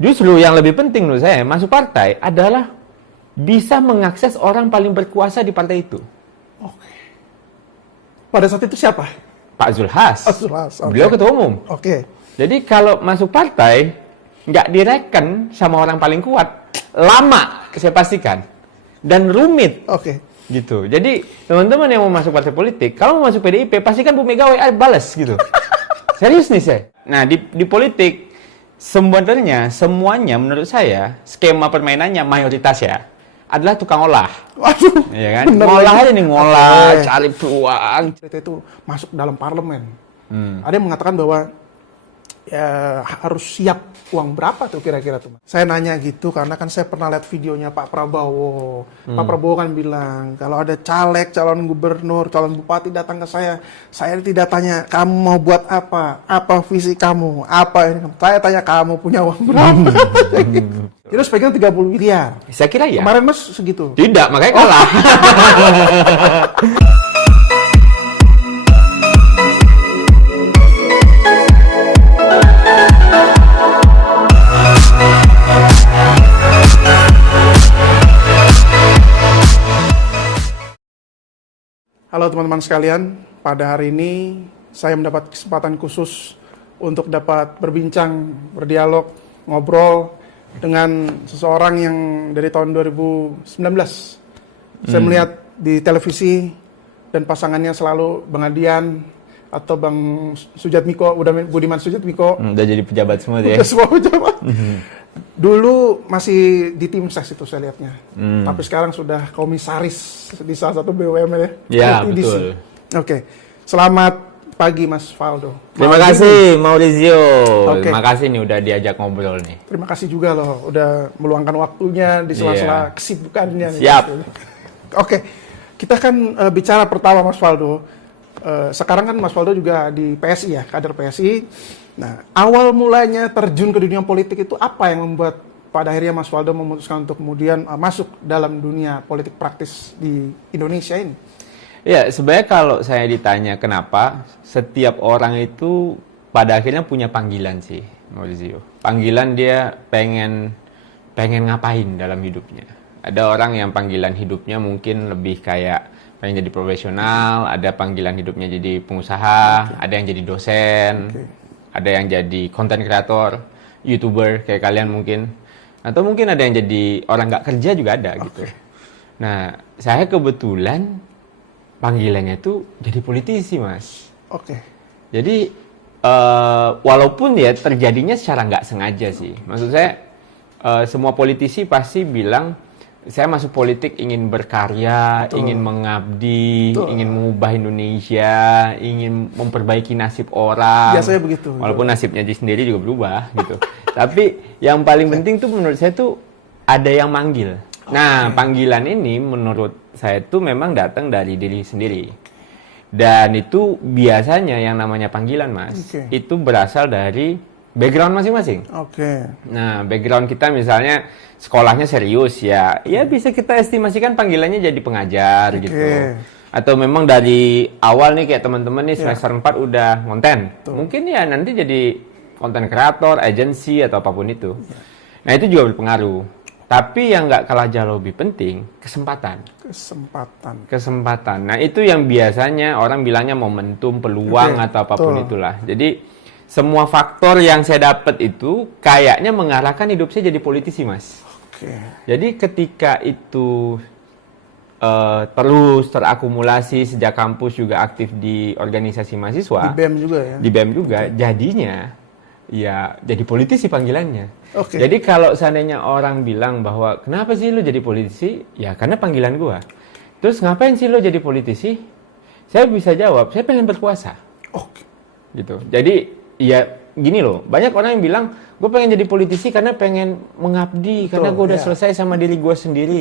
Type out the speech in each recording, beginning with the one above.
Justru yang lebih penting menurut saya masuk partai adalah bisa mengakses orang paling berkuasa di partai itu. Oke. Pada saat itu siapa? Pak Zulhas. Zulhas. Okay. Beliau ketua umum. Oke. Jadi kalau masuk partai nggak direken sama orang paling kuat, lama saya pastikan dan rumit. Oke. Gitu. Jadi teman-teman yang mau masuk partai politik, kalau mau masuk PDIP, pastikan Bu Mega balas gitu. Serius nih saya. Nah di politik semuanya menurut saya skema permainannya mayoritas ya adalah tukang olah. Waduh. Iya kan? Ngolah aja nih, ngolah, cari peluang. Itu masuk dalam parlemen. Ada yang mengatakan bahwa ya harus siap uang berapa tuh kira-kira tuh. Saya nanya gitu karena kan saya pernah lihat videonya Pak Prabowo. Pak Prabowo kan bilang kalau ada caleg, calon gubernur, calon bupati datang ke saya tidak tanya kamu mau buat apa visi kamu, apa ini. Saya tanya kamu punya uang berapa. Terus pegang 30 miliar. Saya kira ya. Kemarin Mas segitu. Tidak, makanya kalah. Halo teman-teman sekalian, pada hari ini saya mendapat kesempatan khusus untuk dapat berbincang, berdialog, ngobrol dengan seseorang yang dari tahun 2019. Saya melihat di televisi dan pasangannya selalu Bang Adian atau Bang Sujatmiko, Budiman Sujatmiko. Udah jadi pejabat semua dia. Udah semua pejabat. Dulu masih di tim ses itu saya lihatnya. Tapi sekarang sudah komisaris di salah satu BUMN ya. Ya, betul. Oke. Selamat pagi Mas Faldo. Terima kasih Maurizio. Terima kasih nih udah diajak ngobrol nih. Terima kasih juga loh udah meluangkan waktunya di sela-sela kesibukannya. Siap. Oke. Kita kan bicara pertama Mas Faldo. Sekarang kan Mas Faldo juga di PSI ya, kader PSI. Nah, awal mulanya terjun ke dunia politik itu apa yang membuat pada akhirnya Mas Faldo memutuskan untuk kemudian masuk dalam dunia politik praktis di Indonesia ini? Ya, sebenarnya kalau saya ditanya kenapa, setiap orang itu pada akhirnya punya panggilan sih, Maurizio. Panggilan dia pengen ngapain dalam hidupnya. Ada orang yang panggilan hidupnya mungkin lebih kayak pengen jadi profesional, ada panggilan hidupnya jadi pengusaha, ada yang jadi dosen, ada yang jadi content creator, YouTuber kayak kalian mungkin, atau mungkin ada yang jadi orang nggak kerja juga ada gitu. Nah, saya kebetulan panggilannya itu jadi politisi, Mas. Jadi walaupun ya terjadinya secara nggak sengaja sih. Maksud saya semua politisi pasti bilang saya masuk politik ingin berkarya, ingin mengabdi, ingin mengubah Indonesia, ingin memperbaiki nasib orang. Biasanya begitu. Walaupun nasibnya sendiri juga berubah gitu. Tapi yang paling penting tuh menurut saya tuh ada yang manggil. Nah, panggilan ini menurut saya tuh memang datang dari diri sendiri. Dan itu biasanya yang namanya panggilan, Mas, itu berasal dari background masing-masing. Nah, background kita misalnya sekolahnya serius ya bisa kita estimasikan panggilannya jadi pengajar gitu. Atau memang dari awal nih kayak teman-teman nih semester 4 udah konten. Mungkin ya nanti jadi content creator, agency atau apapun itu. Nah, itu juga berpengaruh. Tapi yang nggak kalah jauh lebih penting, kesempatan. Nah, itu yang biasanya orang bilangnya momentum, peluang atau apapun itulah. Jadi semua faktor yang saya dapat itu kayaknya mengarahkan hidup saya jadi politisi, Mas. Jadi ketika itu terus terakumulasi sejak kampus juga aktif di organisasi mahasiswa. Di BEM juga ya? Di BEM juga, jadinya ya jadi politisi panggilannya. Jadi kalau seandainya orang bilang bahwa kenapa sih lu jadi politisi? Ya karena panggilan gua. Terus ngapain sih lu jadi politisi? Saya bisa jawab, saya pengen berkuasa. Gitu. Jadi ya gini loh, banyak orang yang bilang gue pengen jadi politisi karena pengen mengabdi, karena gue udah selesai sama diri gue sendiri.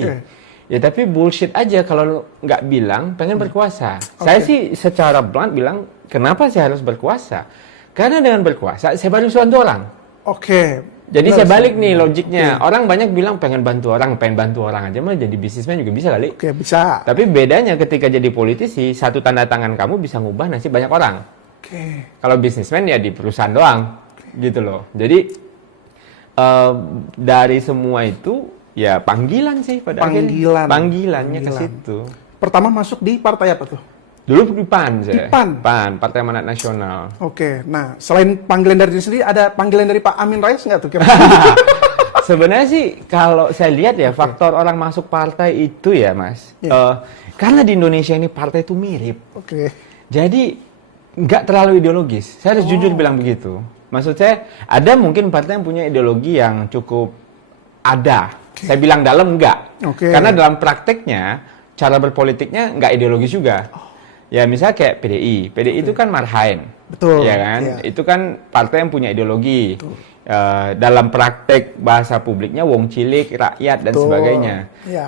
Ya tapi bullshit aja kalau nggak bilang pengen berkuasa. Saya sih secara blunt bilang, kenapa saya harus berkuasa? Karena dengan berkuasa saya baru bantu orang. Jadi saya balik nih logiknya. Orang banyak bilang pengen bantu orang aja mah jadi bisnismen juga bisa kali. Bisa. Tapi bedanya ketika jadi politisi, satu tanda tangan kamu bisa ngubah nasib banyak orang. Kalau bisnismen ya di perusahaan doang, gitu loh. Jadi dari semua itu ya panggilan sih pada akhirnya. Panggilannya ke situ. Pertama masuk di partai apa tuh? Dulu di PAN Di saya. PAN? PAN, Partai Amanat Nasional. Oke, nah selain panggilan dari diri sendiri, ada panggilan dari Pak Amin Rais nggak tuh kira? Sebenarnya sih kalau saya lihat ya faktor orang masuk partai itu ya Mas. Karena di Indonesia ini partai itu mirip. Oke. Jadi nggak terlalu ideologis. Saya harus jujur bilang begitu. Maksud saya ada mungkin partai yang punya ideologi yang cukup ada. Saya bilang dalam enggak. Karena dalam prakteknya cara berpolitiknya nggak ideologis juga. Ya misalnya kayak PDI. PDI itu kan marhaen. Betul. Ya kan? Itu kan partai yang punya ideologi. Dalam praktek bahasa publiknya wong cilik, rakyat dan sebagainya.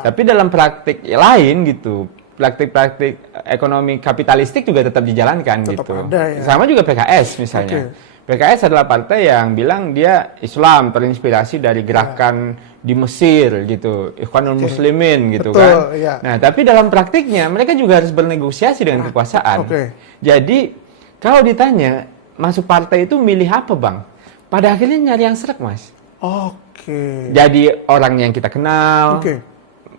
Tapi dalam praktek lain gitu, praktik-praktik ekonomi kapitalistik juga tetap dijalankan gitu. Ada, ya. Sama juga PKS misalnya. PKS adalah partai yang bilang dia Islam terinspirasi dari gerakan di Mesir gitu, Ikhwanul Muslimin gitu. Betul, kan. Nah, tapi dalam praktiknya mereka juga harus bernegosiasi dengan kekuasaan. Jadi kalau ditanya masuk partai itu milih apa, Bang? Pada akhirnya nyari yang serak, Mas. Jadi orang yang kita kenal,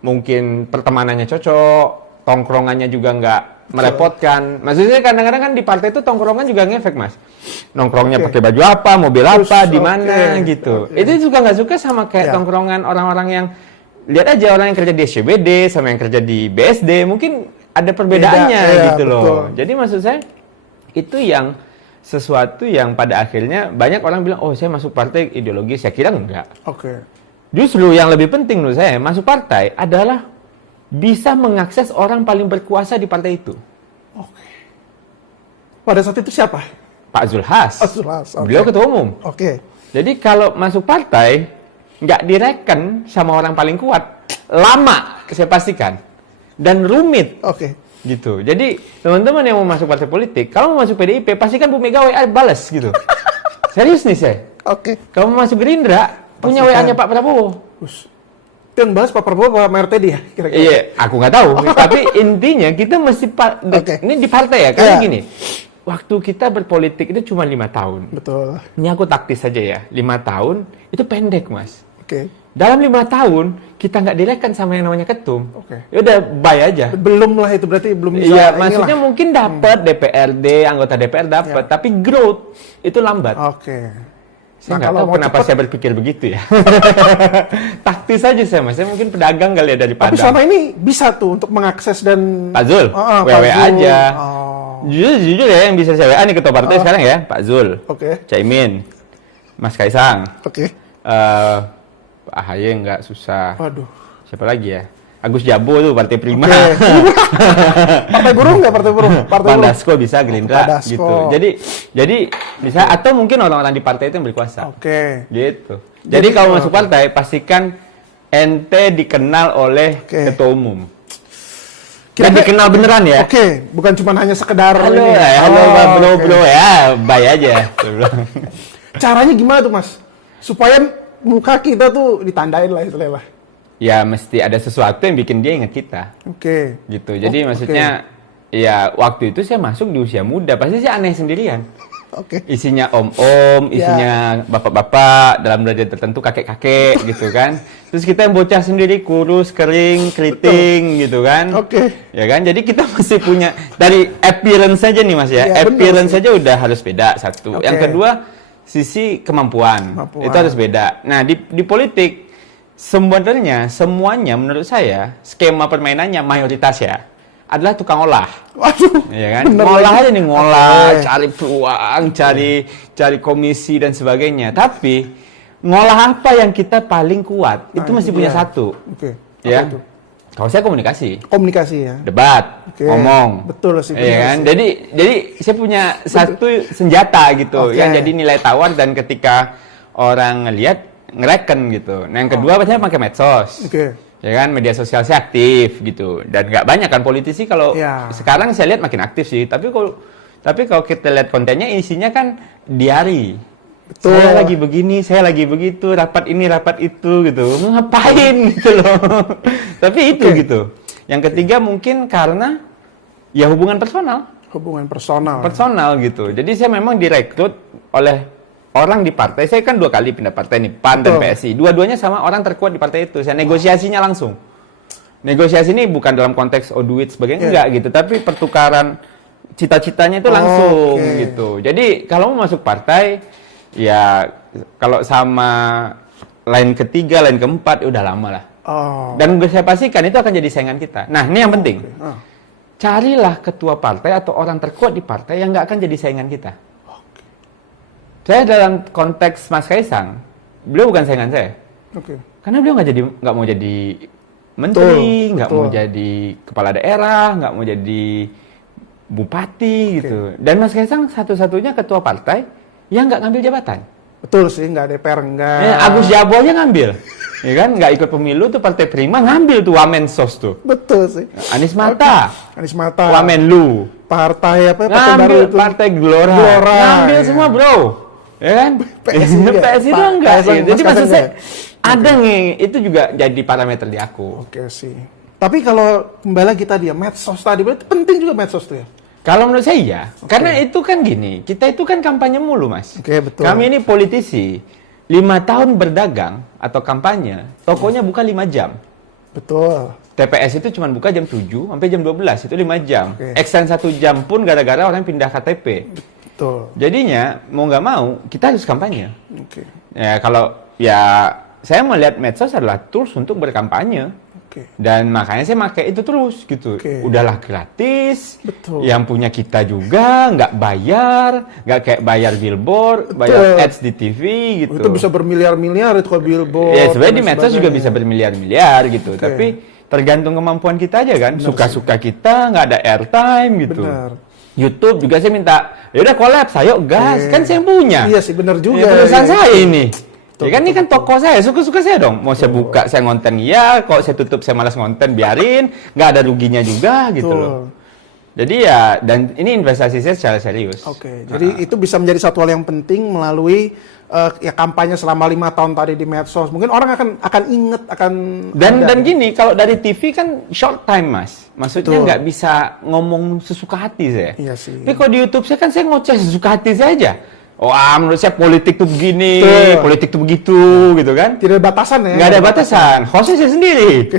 mungkin pertemanannya cocok, tongkrongannya juga nggak merepotkan. Maksudnya kadang-kadang kan di partai itu tongkrongan juga ngefek, Mas. Nongkrongnya pakai baju apa, mobil apa, di mana gitu. Itu suka nggak suka sama kayak tongkrongan orang-orang yang lihat aja orang yang kerja di SCBD sama yang kerja di BSD mungkin ada perbedaannya gitu loh. Jadi maksud saya itu yang sesuatu yang pada akhirnya banyak orang bilang, oh saya masuk partai ideologis. Saya kira enggak. Justru yang lebih penting menurut saya masuk partai adalah bisa mengakses orang paling berkuasa di partai itu. Pada saat itu siapa? Pak Zulhas. Beliau ketua umum. Jadi kalau masuk partai nggak direken sama orang paling kuat, lama saya pastikan dan rumit. Gitu. Jadi teman-teman yang mau masuk partai politik, kalau mau masuk PDIP pastikan Bu Mega WA balas gitu. Serius nih saya. Kalau mau masuk Gerindra punya WA-nya Pak Prabowo. Itu yang bahas Pak Prabowo Pak Mayor Teddy ya kira-kira? Iya, aku nggak tahu. Tapi intinya kita mesti ini di partai ya. Karena gini, waktu kita berpolitik itu cuma 5 tahun. Betul. Ini aku taktis saja ya. 5 tahun itu pendek, Mas. Dalam 5 tahun kita nggak direken sama yang namanya ketum. Ya udah bye aja. Belum lah itu berarti belum bisa. Iya, maksudnya mungkin dapat DPRD, anggota DPR dapat, tapi growth itu lambat. Saya nggak tahu kenapa saya berpikir begitu ya. Taktis aja saya, Mas. Saya mungkin pedagang kali ya dari Padang. Tapi selama ini bisa tuh untuk mengakses dan... Pak Zul, WW aja. Jujur ya, yang bisa saya WA nih ketua partai sekarang ya, Pak Zul, Caimin, Mas Kaisang, Pak AHY nggak susah. Siapa lagi ya? Agus Jabo tuh Partai Prima. Partai buruh nggak Partai buruh? Pandasko bisa, Gerindra gitu. Jadi bisa atau mungkin orang-orang di partai itu yang berkuasa. Gitu. Jadi kalau masuk partai pastikan ente dikenal oleh ketua umum. Dan dikenal beneran ya. Bukan cuma hanya sekedar halo, ini. Halo bro ya, bye aja. Caranya gimana tuh, Mas? Supaya muka kita tuh ditandain lah istilahnya. Ya mesti ada sesuatu yang bikin dia ingat kita. Gitu. Jadi maksudnya ya waktu itu saya masuk di usia muda, pasti saya aneh sendirian. Isinya om-om, isinya bapak-bapak, dalam derajat tertentu kakek-kakek gitu kan. Terus kita yang bocah sendiri kurus, kering, keriting gitu kan. Ya kan? Jadi kita masih punya dari appearance saja nih Mas ya. Appearance saja udah harus beda satu. Yang kedua sisi kemampuan. Itu harus beda. Nah, di politik sebenarnya semuanya menurut saya skema permainannya mayoritas ya adalah tukang olah. Ya kan? Ngolah aja nih, ngolah, cari peluang, cari komisi dan sebagainya. Tapi ngolah apa yang kita paling kuat? Itu mesti punya satu. Ya. Kalau saya komunikasi ya. Debat, ngomong. Betul sih. Ya kan? Jadi saya punya satu senjata gitu yang jadi nilai tawar dan ketika orang ngelihat ngereken gitu. Nah yang kedua biasanya pakai medsos, ya kan, media sosial saya aktif gitu. Dan nggak banyak kan politisi kalau sekarang saya lihat makin aktif sih. Tapi kalau kita lihat kontennya isinya kan diari. Saya lagi begini, saya lagi begitu, rapat ini, rapat itu gitu. Ngapain gitu loh. Tapi itu gitu. Yang ketiga mungkin karena ya hubungan personal. Personal gitu. Jadi saya memang direkrut oleh orang di partai, saya kan 2 kali pindah partai nih, PAN dan Betul. PSI. Dua-duanya sama orang terkuat di partai itu. Saya negosiasinya langsung. Negosiasi ini bukan dalam konteks duit sebagainya, enggak gitu, tapi pertukaran cita-citanya itu langsung gitu. Jadi kalau mau masuk partai, ya kalau sama line ketiga, line keempat, udah lama lah. Dan saya pastikan itu akan jadi saingan kita. Nah, ini yang penting. Carilah ketua partai atau orang terkuat di partai yang nggak akan jadi saingan kita. Saya dalam konteks Mas Kaisang, beliau bukan saingan saya. Karena beliau nggak mau jadi menteri, nggak mau jadi kepala daerah, nggak mau jadi bupati gitu. Dan Mas Kaisang satu-satunya ketua partai yang nggak ngambil jabatan. Betul sih, nggak DPR, nggak. Ya, Agus Jabo aja ngambil. Ya kan, nggak ikut pemilu tuh Partai Prima ngambil tuh Wamensos tuh. Betul sih. Anies Mata, Anies Mata, Wamenlu, partai apa? Partai baru ngambil itu. Partai Gelora, ngambil semua bro. Ya kan? PSI juga. PSI itu enggak. PSI, Jadi Mas maksud Kaisang saya, enggak. ada nih, itu juga jadi parameter di aku. Oke sih. Tapi kalau kembali kita dia medsos tadi, berarti penting juga medsos tuh ya. Kalau menurut saya ya, karena itu kan gini, kita itu kan kampanye mulu mas. Oke, betul. Kami ini politisi, 5 tahun berdagang atau kampanye, tokonya buka 5 jam. Betul. TPS itu cuma buka jam 7 sampai jam 12, itu 5 jam. Oke. Extend 1 jam pun gara-gara orang pindah KTP. Betul. Jadinya, mau nggak mau, kita harus kampanye. Oke. Ya, kalau ya saya melihat medsos adalah tools untuk berkampanye. Oke. Dan makanya saya pakai itu terus gitu. Oke. Udahlah gratis. Betul. Yang punya kita juga nggak bayar, nggak kayak bayar billboard, Betul. bayar ads di TV gitu. Itu bisa bermiliar-miliar itu kalau billboard. Ya sebenarnya di dan medsos juga sebagainya. bisa bermiliar-miliar gitu. Oke. Tapi tergantung kemampuan kita aja kan. Benar Suka-suka kita nggak ada airtime gitu. Benar. YouTube juga saya minta, ya udah collab, saya gas, kan saya yang punya. Iya sih, benar juga. Ya, perusahaan Iya. saya ini. Betul, Ya kan ini kan betul. toko saya, suka-suka saya dong. Mau saya buka, saya ngonten ya. Kalau saya tutup, saya malas ngonten, biarin. Nggak ada ruginya juga gitu Betul. loh. Jadi ya, dan ini investasi saya secara serius. Oke, jadi itu bisa menjadi satu hal yang penting melalui ya kampanye selama 5 tahun tadi di medsos. Mungkin orang akan inget, akan Dan ada. gini, kalau dari TV kan short time mas. Maksudnya Betul. nggak bisa ngomong sesuka hati saya. Iya sih. Tapi kalau di YouTube saya kan saya ngoceh sesuka hati saya aja. Wah, menurut saya politik tuh begini, Betul. politik tuh begitu, gitu kan? Tidak ada batasan ya. Nggak ada batasan. Hostnya saya sendiri.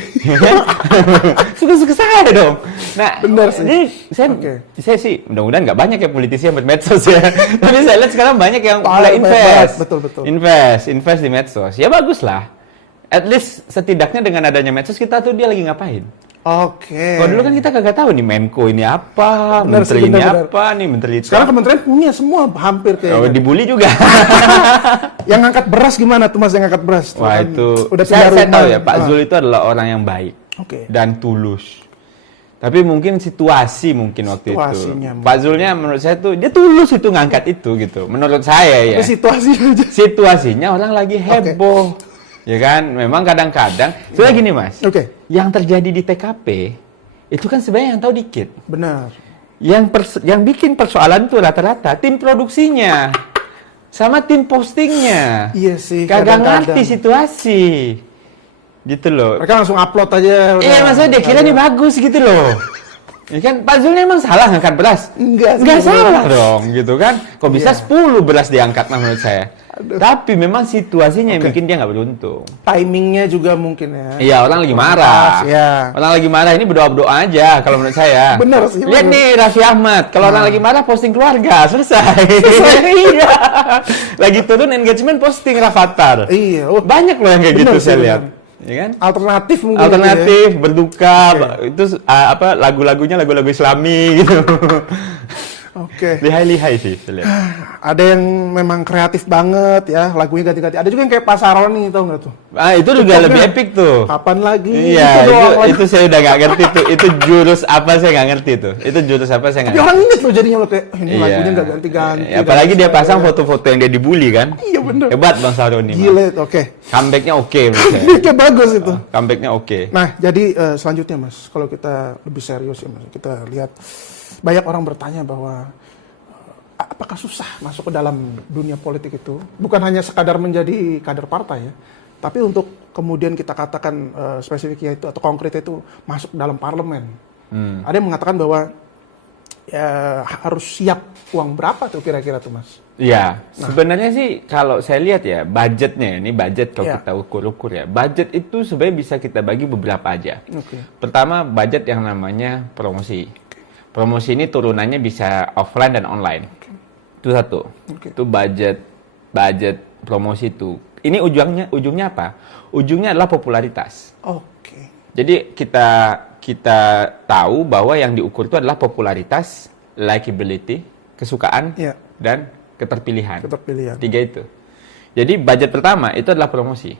Suka-suka saya dong. Nah, Benar sih. Jadi saya sih mudah-mudahan nggak banyak ya politisi yang bermedsos ya. Tapi saya lihat sekarang banyak yang mulai invest. Betul. Invest di medsos. Ya bagus lah. At least setidaknya dengan adanya medsos kita tuh dia lagi ngapain. Oke. Kalau dulu kan kita kagak tahu nih Menko ini apa, Benar sih, menteri ini benar. apa, nih menteri itu. Sekarang kementerian punya semua hampir kayak. Oh, dibully juga. Yang ngangkat beras gimana tuh Mas yang ngangkat beras? Tuh Wah kan itu, udah saya pindah tahu rumah. ya Pak Zul itu adalah orang yang baik Oke. dan tulus. Tapi mungkin situasi waktu itu. Situasinya Pak Zulnya menurut saya tuh dia tulus itu ngangkat itu gitu. Menurut saya ya. Tapi situasi aja. Situasinya orang lagi heboh. Ya kan? Memang kadang-kadang. Soalnya gini Mas. Oke. Yang terjadi di TKP itu kan sebenarnya yang tahu dikit. Benar. Yang bikin persoalan itu rata-rata tim produksinya sama tim postingnya. Iya sih. Kagak kadang-kadang. ngerti situasi. Gitu loh. Mereka langsung upload aja. Iya, maksudnya dia kira ini bagus gitu loh. Ya kan, Pak Zulnya emang salah ngangkat beras? Enggak Enggak sih, salah dong, gitu kan. Kok bisa Iya. 10 beras diangkat lah menurut saya. Tapi memang situasinya yang bikin dia nggak beruntung. Timingnya juga mungkin ya. Iya, orang lagi marah. Iya. Orang lagi marah ini berdoa-berdoa aja kalau menurut saya. Bener sih, Lihat bener. nih Raffi Ahmad, kalau orang lagi marah posting keluarga, selesai. Iya. Lagi turun engagement posting Rafathar. Iya. Oh, Banyak loh yang kayak Bener gitu sih, saya bener. lihat. Ya kan? alternatif mungkin. Alternatif, berduka, Oke. itu apa lagu-lagunya lagu-lagu Islami gitu. Oke. Lihai-lihai sih saya lihat. Ada yang memang kreatif banget ya, lagunya ganti-ganti. Ada juga yang kayak Pasaroni, tau nggak tuh? Ah, itu juga lebih epic tuh. Kapan lagi? Iya, doang lagi. itu saya udah nggak ngerti tuh. Itu jurus apa saya nggak ngerti tuh. Itu jurus apa saya nggak Tapi ngerti. orang inget loh jadinya lo kayak, ini Iya. lagunya nggak ganti-ganti. Iya, apalagi dia pasang foto-foto yang dia dibully kan. Iya bener. Hebat Bang Saroni. Bang. Gila, oke. Comeback-nya oke menurut saya. Kayak bagus itu. Comeback-nya oke. Nah, jadi selanjutnya Mas, kalau kita lebih serius ya Mas, kita lihat banyak orang bertanya bahwa apakah susah masuk ke dalam dunia politik itu? Bukan hanya sekadar menjadi kader partai ya, tapi untuk kemudian kita katakan spesifiknya itu atau konkretnya itu masuk dalam parlemen. Ada yang mengatakan bahwa harus siap uang berapa tuh kira-kira tuh Mas? Ya, sebenarnya sih kalau saya lihat ya budgetnya, ini budget kalau kita ukur-ukur ya, budget itu sebenarnya bisa kita bagi beberapa aja. Pertama budget yang namanya promosi. Promosi ini turunannya bisa offline dan online. Itu satu. Itu budget promosi itu. Ini ujungnya apa? Ujungnya adalah popularitas. Jadi kita tahu bahwa yang diukur itu adalah popularitas, likability, kesukaan, dan keterpilihan. Tiga itu. Jadi budget pertama itu adalah promosi.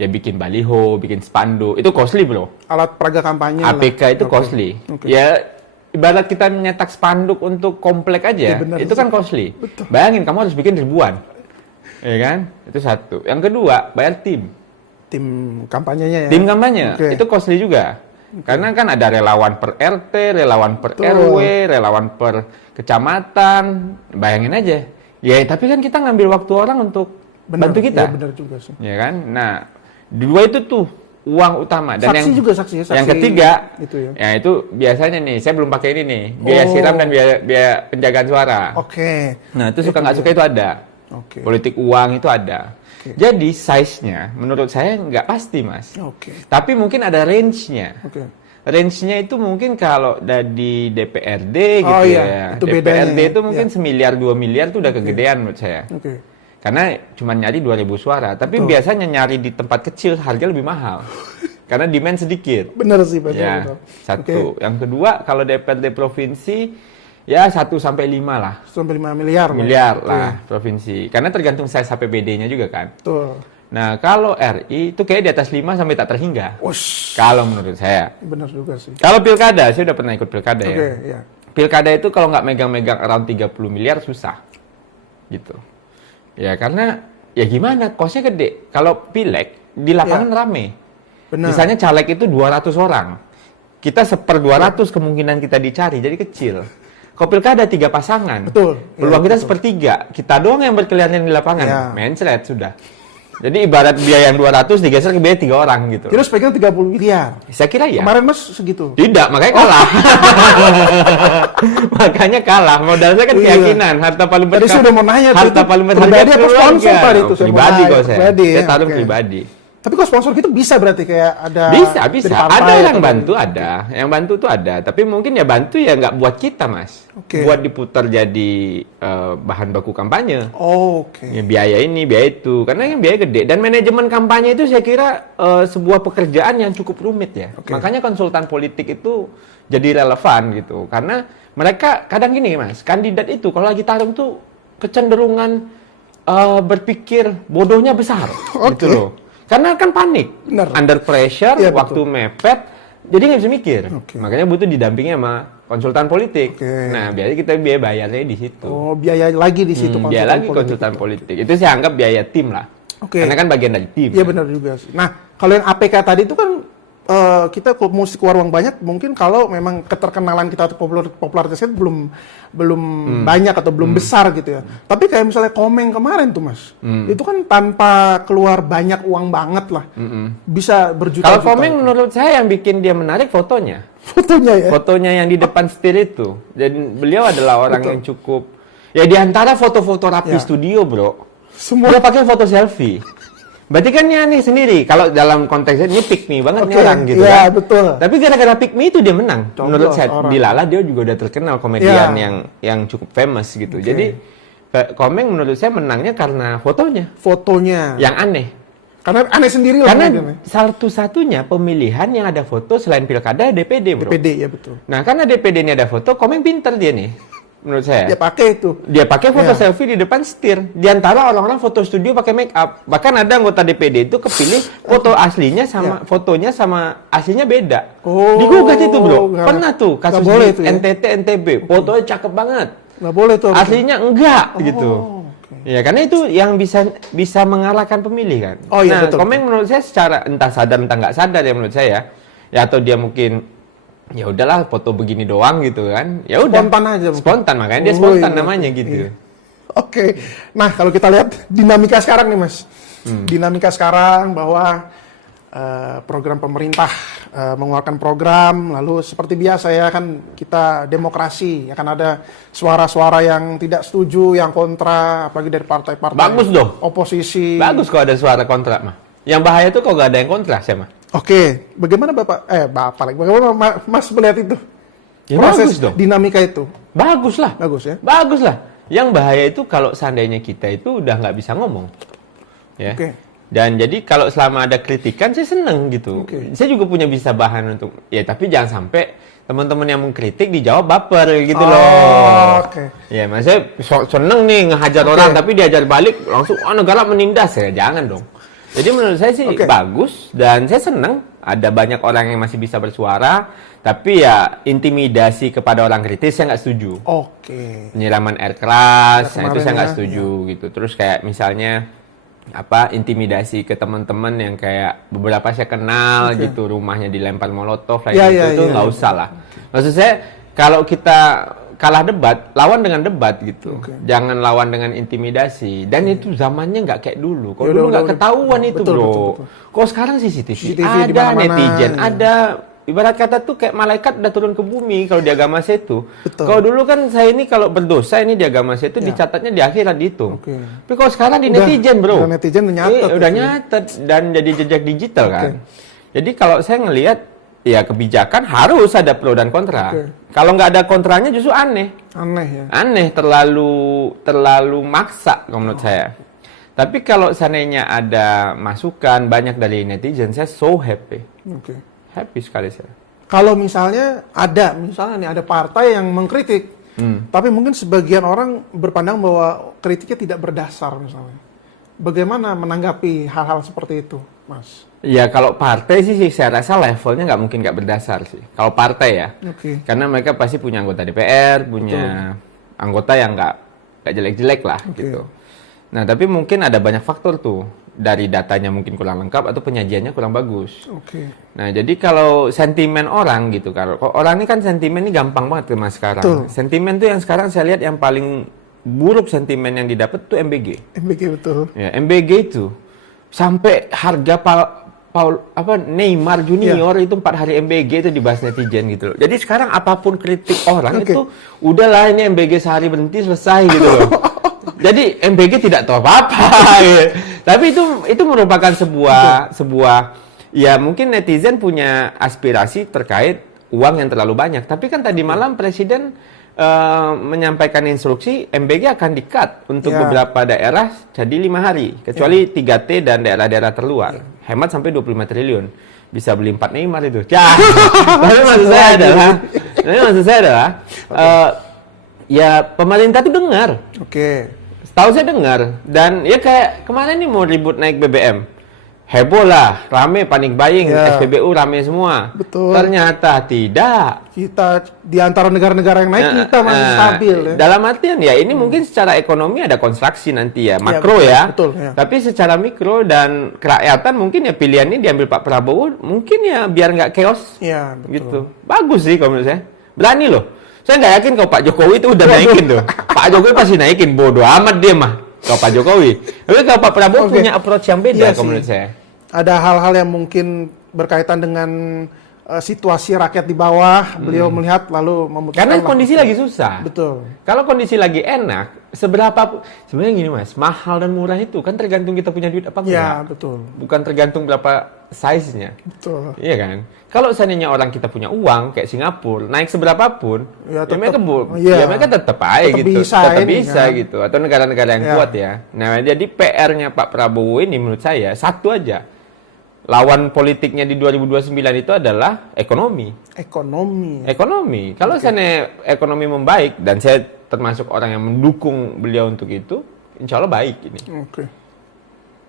Ya bikin baliho, bikin spanduk, itu costly bro. Alat peraga kampanye. APK itu costly. Ya ibarat kita menyetak spanduk untuk komplek aja, itu kan costly. Bayangin kamu harus bikin ribuan. Ya kan? Itu satu. Yang kedua, bayar tim kampanyenya ya. Tim kampanye, itu costly juga. Karena kan ada relawan per RT, relawan per RW, relawan per kecamatan. Bayangin aja. Ya, tapi kan kita ngambil waktu orang untuk bantu kita. Iya, benar juga sih. Ya kan? Nah, dua itu tuh uang utama. Dan saksi. Yang ketiga, itu ya. Ya itu biasanya nih, saya belum pakai ini nih, biaya siram dan biaya penjagaan suara. Nah, itu suka nggak suka itu ada. Politik uang itu ada. Jadi size-nya menurut saya nggak pasti mas. Tapi mungkin ada range-nya. Range-nya itu mungkin kalau dari DPRD gitu ya. Itu DPRD itu mungkin 1 miliar 2 miliar itu udah kegedean menurut saya. Karena cuma nyari 2.000 suara. Tapi biasanya nyari di tempat kecil harga lebih mahal. Karena demand sedikit. Benar sih, betul. Ya, satu. Yang kedua kalau DPRD provinsi ya 1 sampai 5 lah. 1 sampai 5 miliar. Miliar lah provinsi. Karena tergantung size APBD-nya juga kan. Nah, kalau RI itu kayak di atas 5 sampai tak terhingga. Kalau menurut saya. Benar juga sih. Kalau pilkada, saya udah pernah ikut pilkada ya. Pilkada itu kalau nggak megang-megang around 30 miliar susah. Gitu. Ya karena ya gimana, cost-nya gede. Kalau pileg di lapangan rame. Misalnya caleg itu 200 orang. Kita 1/200 kemungkinan kita dicari, jadi kecil. Kalau pilkada 3 pasangan, peluang kita 1/3. Kita doang yang berkeliaran di lapangan, mencret sudah. Jadi ibarat biaya yang 200 digeser ke biaya 3 orang gitu. Terus pegang 30 miliar. Saya kira ya. Kemarin mas segitu. Tidak, makanya kalah. Makanya kalah. Modal saya kan keyakinan. Harta paling berharga. Tadi saya udah mau nanya. Harta paling berharga apa sponsor tadi itu? Pribadi kok saya. Saya taruh pribadi. Tapi kalau sponsor gitu bisa berarti kayak ada. Bisa. Ada yang bantu, ada. Yang bantu tuh ada. Tapi mungkin ya bantu ya nggak buat kita mas. Buat diputar jadi bahan baku kampanye. Ya, biaya ini, biaya itu. Karena yang biaya gede. Dan manajemen kampanye itu saya kira sebuah pekerjaan yang cukup rumit ya. Makanya konsultan politik itu jadi relevan gitu. Karena mereka kadang gini mas, kandidat itu kalau lagi tarung tuh kecenderungan berpikir bodohnya besar. Gitu loh. Karena kan panik, under pressure, waktu mepet, jadi nggak bisa mikir. Makanya butuh didampingi sama konsultan politik. Nah, biasanya kita biaya bayarnya di situ. Biaya lagi di situ. Biaya lagi konsultan politik. Itu saya anggap biaya tim lah. Karena kan bagian dari tim. Iya benar juga sih. Nah, kalau yang APK tadi itu kan kita mesti keluar uang banyak. Mungkin kalau memang keterkenalan kita atau popularitasnya belum banyak atau belum besar gitu ya. Tapi kayak misalnya Komeng kemarin tuh mas, itu kan tanpa keluar banyak uang banget lah, bisa berjuta-juta. Kalau Komeng menurut saya yang bikin dia menarik fotonya. Ya? Fotonya yang di depan setir itu. Jadi beliau adalah orang yang cukup, ya diantara foto-foto rapi studio bro, semua dia pakai foto selfie. Berarti kan dia nih sendiri, kalau dalam konteksnya ini pick me banget nih orang gitu kan. Betul. Tapi gara-gara pick me itu dia menang. Menurut saya, di Lala dia juga udah terkenal komedian yang cukup famous gitu. Jadi Komeng menurut saya menangnya karena fotonya. Yang aneh. Karena aneh sendiri lah. Karena satu-satunya pemilihan yang ada foto selain pilkada DPD bro. DPD ya betul. Nah karena DPD ini ada foto, Komeng pinter dia nih. Menurut saya. Dia pakai itu. Dia pakai foto selfie di depan setir. Di antara orang-orang foto studio pakai make up. Bahkan ada anggota DPD itu kepilih foto aslinya sama fotonya sama aslinya beda. Digugat itu, Bro. Pernah tuh kasus di NTT NTB. Fotonya cakep banget. Nggak boleh tuh. Aslinya enggak gitu. Ya, karena itu yang bisa mengalahkan pemilih kan. Betul. Komeng menurut saya secara entah sadar entah nggak sadar ya menurut saya. Ya atau dia mungkin ya udahlah foto begini doang gitu kan. Ya udah spontan aja. Spontan makanya dia spontan namanya gitu. Nah, kalau kita lihat dinamika sekarang nih, Mas. Dinamika sekarang bahwa program pemerintah mengeluarkan program, lalu seperti biasa ya kan kita demokrasi, akan ada suara-suara yang tidak setuju, yang kontra, apalagi dari partai-partai Bagus dong. oposisi. Bagus kalau ada suara kontra mah. Yang bahaya tuh kalau nggak ada yang kontra sih mah. Oke, bagaimana Bapak lagi, bagaimana Mas melihat itu? Ya, Proses bagus dong. dinamika itu. Bagus lah. Bagus ya. Bagus lah. Yang bahaya itu kalau seandainya kita itu udah nggak bisa ngomong. Ya. Oke. Dan jadi kalau selama ada kritikan saya seneng gitu. Oke. Saya juga punya bisa bahan untuk ya tapi jangan sampai teman-teman yang mengkritik dijawab baper gitu loh. Oke. Ya, maksudnya seneng nih ngehajar orang tapi diajar balik langsung negara menindas ya. Jangan dong. Jadi menurut saya sih bagus dan saya seneng ada banyak orang yang masih bisa bersuara, tapi ya intimidasi kepada orang kritis saya nggak setuju. Oke. Penyiraman air keras, Ya, nah itu saya nggak kemarin setuju gitu. Terus kayak misalnya intimidasi ke teman-teman yang kayak beberapa saya kenal gitu, rumahnya dilempar molotov lah itu nggak usah lah. Maksud saya kalau kita kalah debat, lawan dengan debat gitu. Jangan lawan dengan intimidasi. Dan itu zamannya nggak kayak dulu. Kalau dulu nggak ketahuan itu, betul, bro. betul. Kalau sekarang CCTV CCTV ada, di mana-mana, netizen ya. ada. Ibarat kata tuh kayak malaikat udah turun ke bumi kalau di agama saya itu. Betul. Kalau dulu kan saya ini kalau berdosa ini di agama saya itu dicatatnya di akhirat dihitung. Tapi kalau sekarang di netizen, bro. Udah netizen nyatet. Udah nyatet dan jadi jejak digital kan. Jadi kalau saya ngelihat ya kebijakan harus ada pro dan kontra. Kalau nggak ada kontranya justru aneh. Aneh ya. Aneh, terlalu maksa kalau menurut saya. Tapi kalau seandainya ada masukan banyak dari netizen, saya so happy. Oke. Happy sekali saya. Kalau misalnya nih ada partai yang mengkritik, tapi mungkin sebagian orang berpandang bahwa kritiknya tidak berdasar misalnya. Bagaimana menanggapi hal-hal seperti itu, Mas? Ya kalau partai sih saya rasa levelnya nggak mungkin nggak berdasar sih. Kalau partai ya, karena mereka pasti punya anggota DPR, punya anggota yang nggak jelek-jelek lah gitu. Nah tapi mungkin ada banyak faktor tuh. Dari datanya mungkin kurang lengkap atau penyajiannya kurang bagus. Nah, jadi kalau sentimen orang gitu, kalau orang ini kan sentimen ini gampang banget tuh Mas sekarang. Sentimen tuh yang sekarang saya lihat yang paling buruk sentimen yang didapat tuh MBG. MBG betul. Ya, MBG itu sampai harga Neymar Junior itu 4 hari MBG itu dibahas netizen gitu loh. Jadi sekarang apapun kritik orang itu udahlah ini MBG sehari berhenti selesai gitu loh. Jadi MBG tidak tahu apa-apa. Ya. Tapi itu merupakan sebuah ya mungkin netizen punya aspirasi terkait uang yang terlalu banyak. Tapi kan tadi malam Presiden menyampaikan instruksi MBG akan di-cut untuk beberapa daerah jadi 5 hari. Kecuali 3T dan daerah-daerah terluar. Hemat sampai 25 triliun. Bisa beli 4 Neymar itu. Tapi maksud saya adalah ya pemerintah itu dengar. Tahu saya dengar dan ya kayak kemarin nih mau ribut naik BBM, heboh lah, rame, panik buying, SPBU rame semua. Betul. Ternyata tidak. Kita di antara negara-negara yang naik kita masih stabil. Ya. Dalam artian ya ini mungkin secara ekonomi ada konstruksi nanti ya, makro betul, ya. Tapi secara mikro dan kerakyatan mungkin ya pilihan ini diambil Pak Prabowo mungkin ya biar nggak chaos. Iya betul. Gitu. Bagus sih kalau menurut saya. Berani loh. Saya nggak yakin kalau Pak Jokowi itu udah naikin tuh. Pak Jokowi pasti naikin, bodoh amat dia mah. Kalau Pak Jokowi. Tapi kalau Pak Prabowo punya approach yang beda kalau menurut saya. Ada hal-hal yang mungkin berkaitan dengan situasi rakyat di bawah, beliau melihat lalu memutuskan. Karena kondisi lagi susah. Betul. Kalau kondisi lagi enak, sebenarnya gini Mas, mahal dan murah itu kan tergantung kita punya duit apa enggak. Iya, betul. Bukan tergantung berapa size-nya. Betul. Iya kan? Kalau seandainya orang kita punya uang kayak Singapura, naik seberapapun, mereka tetap aja gitu. Tetap bisa kan? gitu. Atau negara-negara yang kuat ya. Nah, jadi PR-nya Pak Prabowo ini menurut saya satu aja. Lawan politiknya di 2029 itu adalah ekonomi. Ekonomi. Kalau seandainya ekonomi membaik dan saya termasuk orang yang mendukung beliau untuk itu, insya Allah baik ini.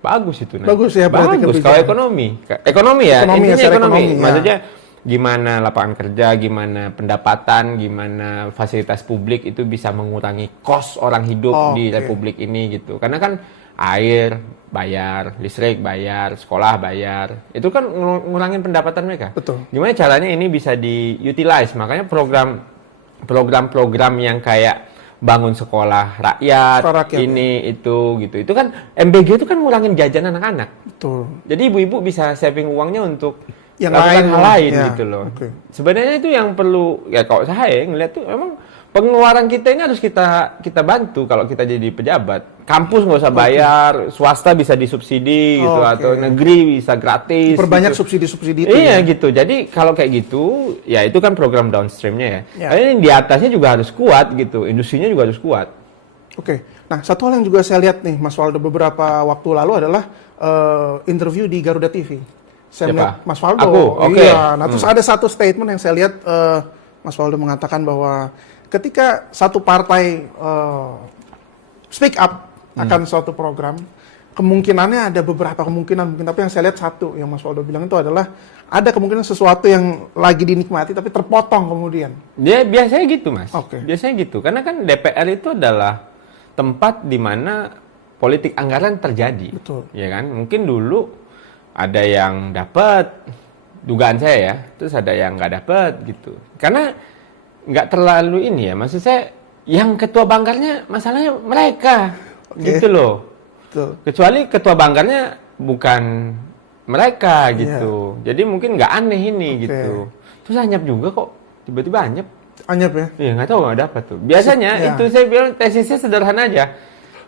Bagus itu. Bagus ya berarti. Bagus kalau ekonomi ya. Intinya ekonomi. Maksudnya gimana lapangan kerja, gimana pendapatan, gimana fasilitas publik itu bisa mengurangi kos orang hidup di Republik ini gitu. Karena kan air bayar, listrik bayar, sekolah bayar. Itu kan ngurangin pendapatan mereka. Betul. Gimana caranya ini bisa di-utilize? Makanya program yang kayak bangun sekolah rakyat, Rakyat, ini itu gitu. Itu kan MBG itu kan ngurangin jajan anak-anak. Betul. Jadi ibu-ibu bisa saving uangnya untuk Yang melakukan lain, hal lain ya. gitu loh. Oke. Sebenarnya itu yang perlu ya kalau saya ngeliat tuh memang pengeluaran kita ini harus kita bantu kalau kita jadi pejabat. Kampus nggak usah bayar, swasta bisa disubsidi gitu Oke. atau negeri bisa gratis. Perbanyak gitu. subsidi-subsidi itu. Iya ya. gitu. Jadi kalau kayak gitu, ya itu kan program downstreamnya ya. Ya. Tapi di atasnya juga harus kuat gitu. Industrinya juga harus kuat. Oke. Nah, satu hal yang juga saya lihat nih, Mas Waldo beberapa waktu lalu adalah interview di Garuda TV. Saya Siapa? melihat Mas Waldo. Aku? Oke. Iya. Nah, terus ada satu statement yang saya lihat Mas Waldo mengatakan bahwa ketika satu partai speak up akan suatu program, kemungkinannya ada beberapa kemungkinan, mungkin tapi yang saya lihat satu yang Mas Waldo bilang itu adalah ada kemungkinan sesuatu yang lagi dinikmati tapi terpotong kemudian. Dia biasanya gitu, Mas. Oke. Biasanya gitu. Karena kan DPR itu adalah tempat di mana politik anggaran terjadi. Betul. Ya kan? Mungkin dulu ada yang dapat, dugaan saya ya, terus ada yang nggak dapat gitu. Karena nggak terlalu ini ya, maksud saya yang ketua banggarnya masalahnya mereka, Oke. gitu loh. Betul. Kecuali ketua banggarnya bukan mereka Iya. gitu. Jadi mungkin nggak aneh ini Oke. gitu. Terus anyap juga kok, tiba-tiba anyap. Anyap ya. Iya nggak tahu nggak dapat tuh. Biasanya Ya. itu saya bilang tesisnya sederhana aja.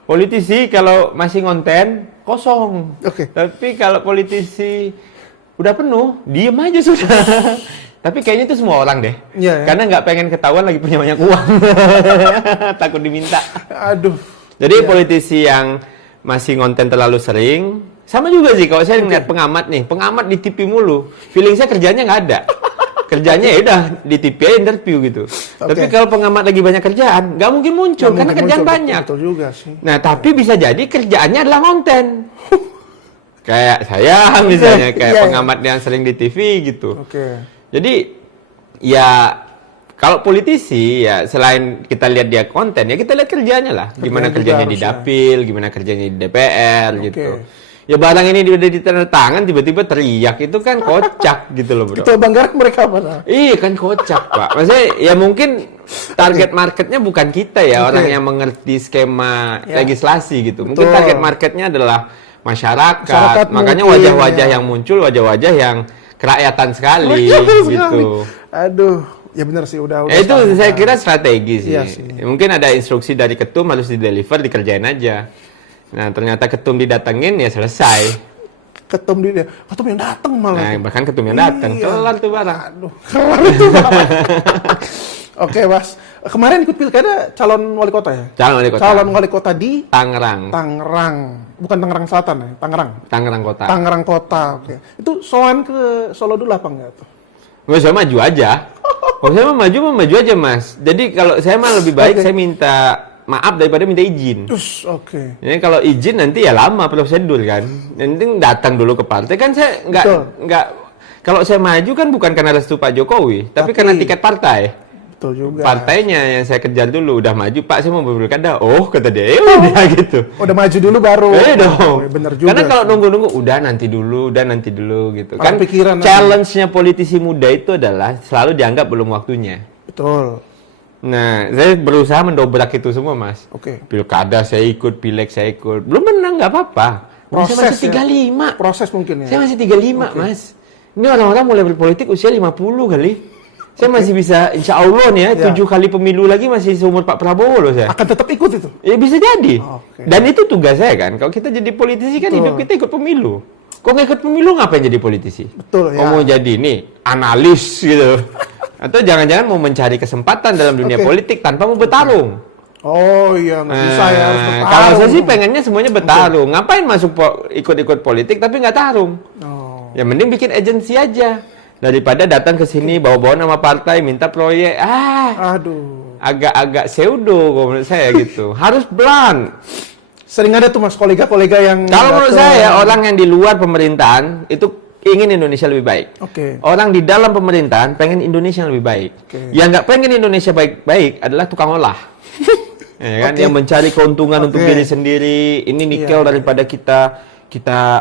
Politisi kalau masih ngonten kosong. Oke. Tapi kalau politisi udah penuh, diem aja sudah. Tapi kayaknya itu semua orang deh. Iya, ya. Karena nggak pengen ketahuan lagi punya banyak uang. Takut diminta. Aduh. Jadi Iya. politisi yang masih ngonten terlalu sering, sama juga sih kalau saya ngeliat pengamat nih, pengamat di TV mulu, feeling saya kerjanya nggak ada. Kerjanya ya udah di TV aja interview gitu. Tapi kalau pengamat lagi banyak kerjaan, nggak mungkin muncul Nggak karena mungkin kerjaan muncul, banyak. Betul juga sih. Nah, tapi bisa jadi kerjaannya adalah konten. Kayak saya misalnya, kayak Iya, iya. pengamat yang sering di TV gitu. Oke. Jadi ya kalau politisi ya selain kita lihat dia konten ya kita lihat kerjanya lah. Gimana Kerjaan juga kerjanya di harus, ya. dapil, gimana kerjanya di DPR Oke. gitu. Ya barang ini udah ditandatangan tiba-tiba teriak itu kan kocak gitu loh, Bro. Ketua Banggar mereka mana? Iya kan kocak Pak. Maksudnya ya mungkin target marketnya bukan kita ya, Oke. orang yang mengerti skema Ya. legislasi gitu. Mungkin Betul. target marketnya adalah masyarakat. Masyarakat Makanya mungkin, wajah-wajah ya. yang muncul wajah-wajah yang kerakyatan sekali Sekali. gitu. Aduh, ya benar sih udah. Itu sekali. saya kira strategi sih. Iya sih. Mungkin ada instruksi dari ketum harus di-deliver, dikerjain aja. Nah, ternyata ketum didatengin ya selesai. ketum yang datang malah. Nah, bahkan ketum yang datang, Iya. kelar tuh barang. Aduh, kelar itu Bapak. Oke, Mas. Kemarin ikut pilkada calon wali kota ya? Calon wali kota. Calon wali kota di Tangerang. Tangerang. Bukan Tangerang Selatan ya, Tangerang. Tangerang kota. Tangerang Kota, oke. Itu soan ke Solo dulu apa enggak tuh? Nggak, saya maju aja. Kalau saya mau maju aja, Mas. Jadi kalau saya mah lebih baik Oke. saya minta maaf daripada minta izin. Terus, oke. Jadi kalau izin nanti ya lama prosedur kan. Yang penting datang dulu ke partai kan saya Betul. nggak kalau saya maju kan bukan karena restu Pak Jokowi, tapi karena tiket partai. Betul juga. Partainya yang saya kejar dulu udah maju, Pak saya mau berpilkada. Oh kata dia, ya udah gitu. Udah maju dulu baru. Iya dong. Oh, bener juga. Karena kalau nunggu-nunggu udah nanti dulu gitu. Orang Kan pikiran nanti. challenge-nya politisi muda itu adalah selalu dianggap belum waktunya. Betul. Nah, saya berusaha mendobrak itu semua, Mas. Oke. Pilkada saya ikut, pileg saya ikut. Belum menang, nggak apa-apa. Proses Saya masih ya. 35. Proses mungkin ya. Saya masih 35, Mas. Ini orang-orang mulai berpolitik usia 50 kali. Saya masih bisa, insya Allah nih ya, Ya. 7 kali pemilu lagi masih seumur Pak Prabowo loh saya. Akan tetap ikut itu. Ya bisa jadi. Oke. Dan itu tugas saya kan. Kalau kita jadi politisi kan Betul. hidup kita ikut pemilu. Kok nggak ikut pemilu ngapain jadi politisi? Betul, Kok ya. mau jadi nih analis gitu. Atau jangan-jangan mau mencari kesempatan dalam dunia Oke. politik tanpa mau bertarung. Oh iya, nggak bisa ya. Harus bertarung. Kalau saya sih pengennya semuanya bertarung. Ngapain masuk ikut-ikut politik tapi nggak tarung? Oh. Ya mending bikin agensi aja. Daripada datang ke sini bawa-bawa nama partai, minta proyek. Aduh. Agak-agak pseudo kalau menurut saya gitu. Harus blunt. Sering ada tuh Mas kolega-kolega yang Kalau menurut datang. saya orang yang di luar pemerintahan itu ingin Indonesia lebih baik. Oke. Orang di dalam pemerintahan pengen Indonesia yang lebih baik. Oke. Yang nggak pengen Indonesia baik-baik adalah tukang olah. Ya kan? Oke. Yang mencari keuntungan untuk Oke. diri sendiri. Ini nikel Iya. daripada kita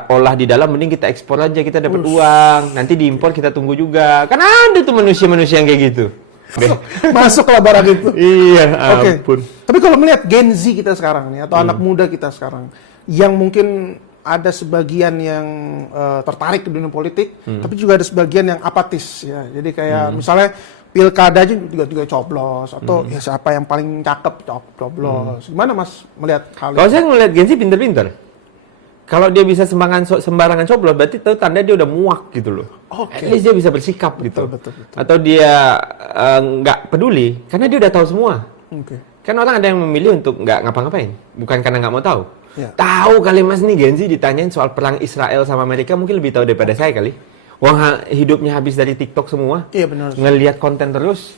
olah di dalam, mending kita ekspor aja, kita dapat uang. Nanti diimpor kita tunggu juga. Kan ada tuh manusia-manusia yang kayak gitu. Masuk lah barang itu. Iya, Oke. ampun. Tapi kalau melihat Gen Z kita sekarang nih, atau anak muda kita sekarang, yang mungkin ada sebagian yang tertarik ke dunia politik, tapi juga ada sebagian yang apatis ya. Jadi kayak misalnya pilkada aja juga coblos, atau ya siapa yang paling cakep coblos. Gimana Mas melihat hal Kalau itu? saya ngeliat Gen Z pinter-pinter. Kalau dia bisa sembarangan coblos, berarti itu tanda dia udah muak gitu loh. Oke. At least dia bisa bersikap gitu. Betul. Atau dia nggak peduli, karena dia udah tahu semua. Oke. Kan orang ada yang memilih untuk nggak ngapa-ngapain, bukan karena nggak mau tahu. Ya. Tahu kali Mas nih Gen Z ditanyain soal perang Israel sama Amerika mungkin lebih tahu daripada saya kali. Wah, hidupnya habis dari TikTok semua. Iya benar. Ngelihat konten terus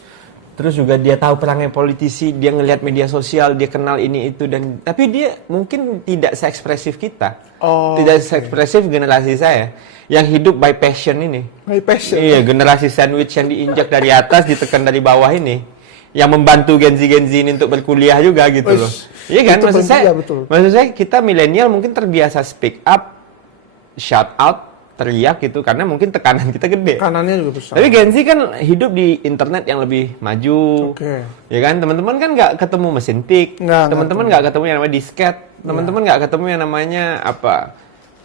juga dia tahu perangnya politisi, dia ngelihat media sosial, dia kenal ini itu dan tapi dia mungkin tidak seekspresif kita. Tidak seekspresif generasi saya yang hidup by passion ini. My passion. Iya, generasi sandwich yang diinjak dari atas, ditekan dari bawah ini. Yang membantu Gen Z ini untuk berkuliah juga gitu loh. Iya kan? Itu Maksud betul. saya kita milenial mungkin terbiasa speak up, shout out, teriak gitu karena mungkin tekanan kita gede. Kanannya juga besar. Tapi Gen Z kan hidup di internet yang lebih maju. Oke. Ya kan? Teman-teman kan nggak ketemu mesin tik. Nggak Teman-teman nggak ketemu yang namanya disket. Teman-teman nggak ketemu yang namanya apa?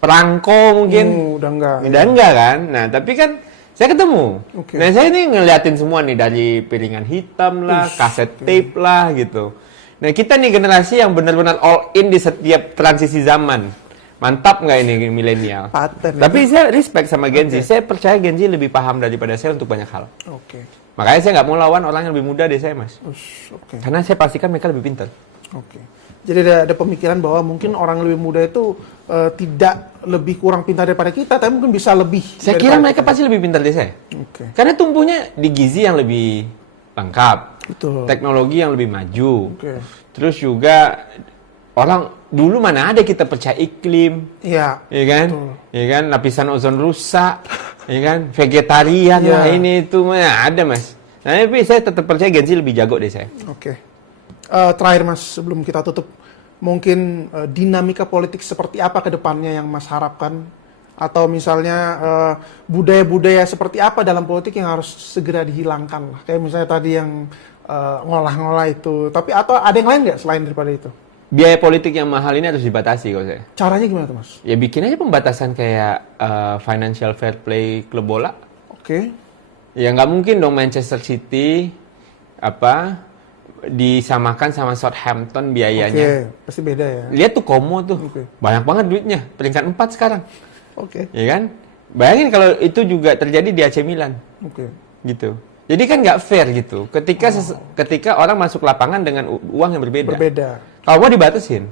Perangko mungkin. Udah enggak. Udah enggak kan? Nah, tapi kan saya ketemu. Oke. Nah, saya ini ngeliatin semua nih dari piringan hitam lah, kaset tape lah gitu. Nah, kita nih generasi yang benar-benar all in di setiap transisi zaman. Mantap nggak ini milenial? Paten. Tapi saya respect sama Gen Z. Saya percaya Gen Z lebih paham daripada saya untuk banyak hal. Oke. Makanya saya nggak mau lawan orang yang lebih muda dari saya, Mas. Oke. Karena saya pastikan mereka lebih pintar. Oke. Jadi ada pemikiran bahwa mungkin orang lebih muda itu tidak lebih kurang pintar daripada kita, tapi mungkin bisa lebih. Saya kira mereka pasti lebih pintar dari saya. Oke. Karena tumbuhnya di gizi yang lebih lengkap. Betul. Teknologi yang lebih maju. Oke. Terus juga orang dulu mana ada kita percaya iklim, Iya. ya kan? Betul. Ya kan lapisan ozon rusak, ya kan? Vegetarian Iya. lah ini itu mana ada, Mas. Nah, tapi saya tetap percaya Gen Z lebih jago dari saya. Oke. Terakhir Mas, sebelum kita tutup, mungkin dinamika politik seperti apa ke depannya yang Mas harapkan? Atau misalnya budaya-budaya seperti apa dalam politik yang harus segera dihilangkan lah? Kayak misalnya tadi yang ngolah-ngolah itu. Tapi atau ada yang lain nggak selain daripada itu? Biaya politik yang mahal ini harus dibatasi kalau saya. Caranya gimana tuh Mas? Ya bikin aja pembatasan kayak financial fair play klub bola. Oke. Ya nggak mungkin dong Manchester City disamakan sama Southampton biayanya. Oke, pasti beda ya. Lihat tuh Como tuh, Oke. banyak banget duitnya, peringkat 4 sekarang, Oke. ya kan? Bayangin kalau itu juga terjadi di AC Milan, Oke. gitu. Jadi kan nggak fair gitu. Ketika orang masuk lapangan dengan uang yang berbeda. Berbeda. Kalau mau dibatasin,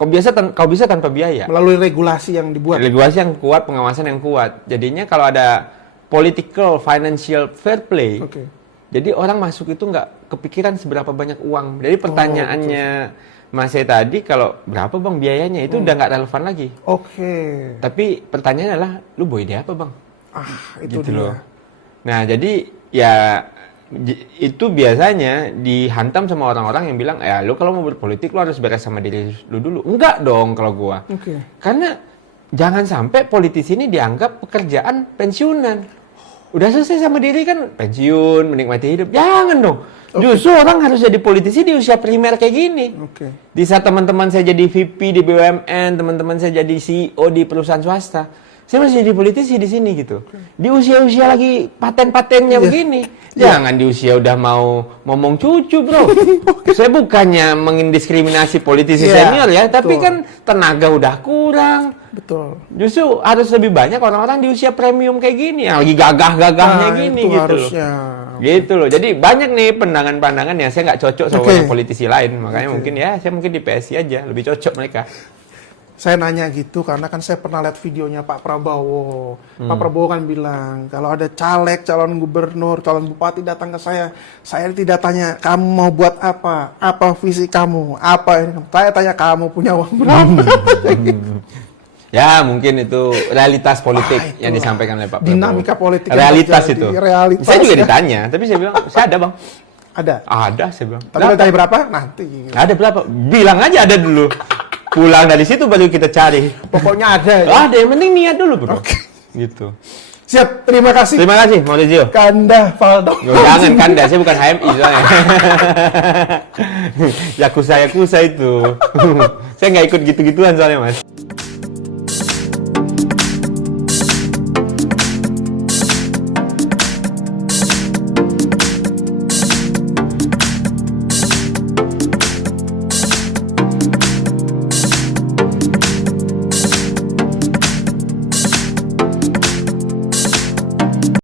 kau bisa tanpa biaya. Melalui regulasi yang dibuat. Regulasi yang kuat, pengawasan yang kuat. Jadinya kalau ada political, financial fair play, Oke. jadi orang masuk itu nggak kepikiran seberapa banyak uang. Jadi pertanyaannya Mas saya tadi, kalau berapa bang biayanya, itu udah nggak relevan lagi. Oke. Tapi pertanyaannya adalah, lu bawa ide apa bang? Itu Gitu dia. loh. Nah jadi ya itu biasanya dihantam sama orang-orang yang bilang, ya lu kalau mau berpolitik lu harus beres sama diri lu dulu. Enggak dong kalau gua. Oke. Karena jangan sampai politisi ini dianggap pekerjaan pensiunan. Udah selesai sama diri kan pensiun, menikmati hidup. Jangan dong. Justru orang harus jadi politisi di usia primer kayak gini. Oke. Di saat teman-teman saya jadi VP di BUMN, teman-teman saya jadi CEO di perusahaan swasta, saya masih jadi politisi di sini gitu. Di usia-usia lagi paten-patennya begini. Jangan di usia udah mau ngomong cucu, bro. Saya bukannya mendiskriminasi politisi senior ya, tapi kan tenaga udah kurang. Betul. Justru harus lebih banyak orang-orang di usia premium kayak gini, yang lagi gagah-gagahnya gini itu gitu harusnya. loh. Gitu loh. Jadi banyak nih pandangan-pandangan yang saya nggak cocok sama banyak politisi lain. Makanya mungkin ya saya mungkin di PSI aja lebih cocok mereka. Saya nanya gitu karena kan saya pernah lihat videonya Pak Prabowo. Pak Prabowo kan bilang, kalau ada caleg, calon gubernur, calon bupati datang ke saya tidak tanya kamu mau buat apa visi kamu, apa ini. Saya tanya kamu punya uang berapa. Ya mungkin itu realitas politik yang disampaikan oleh Pak Prabowo. Dinamika politik yang realitas terjadi, itu. realitas Saya juga ya. ditanya, tapi saya bilang saya ada bang. Ada, saya bilang. tapi udah tanya berapa? Nanti. Ada berapa? Bilang aja ada dulu. Pulang dari situ baru kita cari. Pokoknya ada. Ya? Ada, yang penting niat dulu bro. Gitu. Siap, terima kasih. Terima kasih, Maurizio. Kanda Valdo. Yo, jangan Kanda, saya bukan HMI soalnya. Yakuza itu. Saya nggak ikut gitu-gituan soalnya, Mas.